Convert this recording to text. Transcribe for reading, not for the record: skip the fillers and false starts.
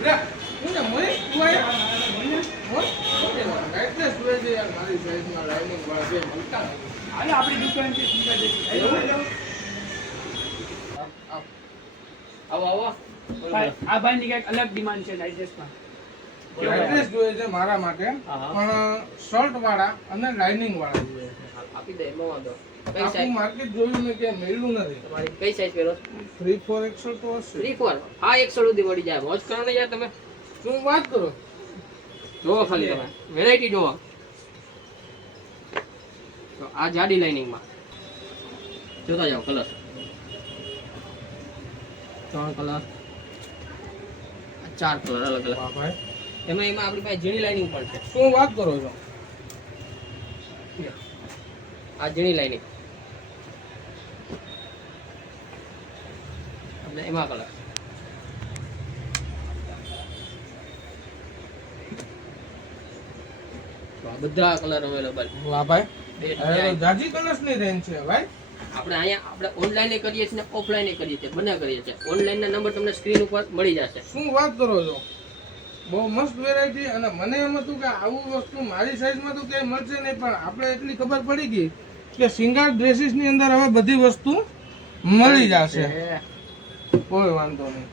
લે હું ને મોય તું આય હો એટલે સુરે છે યાર મારી સાઈઝમાં લાઇનિંગ વાળા બે મળતા નથી હાલે આપણી દુકાનથી સીધા જઈશું આવો આવો આ ભાઈની કંઈક અલગ ડિમાન્ડ છે ડાયજેસ્ટમાં એડ્રેસ જોઈએ છે મારા માટે હા. પણ શર્ટ વાળા અને લાઇનિંગ વાળા જોઈએ છે આપી દે એમાં વાંધો કઈ આખું સાઈઝ માર્કેટ જોયું ને કે મળ્યું નથી તમારી કઈ સાઈઝ પહેરો 3-4 XL તો હશે 3-4 હા 100 સુધી મળી જાય મોજ કરો ને યાર તમે શું વાત કરો જોવો ખાલી તમે વેરાયટી જોવો તો આ જાડી લાઇનિંગમાં જોતા જાઓ કલર 3 કલર 4 કલર અલગ અલગ વાહ ભાઈ એમાં આપણી પાસે ઝીણી લાઇનિંગ પણ છે શું વાત કરો છો આ ઝીણી લાઇનિંગ આપણે એમાં કલર તો આ બધા કલર અવેલેબલ વાહ ભાઈ બે હવે તો જાજી કલર્સ ની રેન્જ છે ભાઈ આપણે અહીંયા આપણે ઓનલાઈન કરીએ છીએ ને ઓફલાઈન કરીએ છીએ બંને કરીએ છીએ ઓનલાઈન ના નંબર તમને સ્ક્રીન ઉપર મળી જશે શું વાત કરો છો બહુ મસ્ત વેરાયટી અને મને એમ હતું કે આવું વસ્તુ મારી સાઈઝમાં તો ક્યાંય મળશે નહીં પણ આપણે એટલી ખબર પડી ગઈ કે સિંગાર ડ્રેસીસ ની અંદર હવે બધી વસ્તુ મળી જશે કોઈ વાંધો નહીં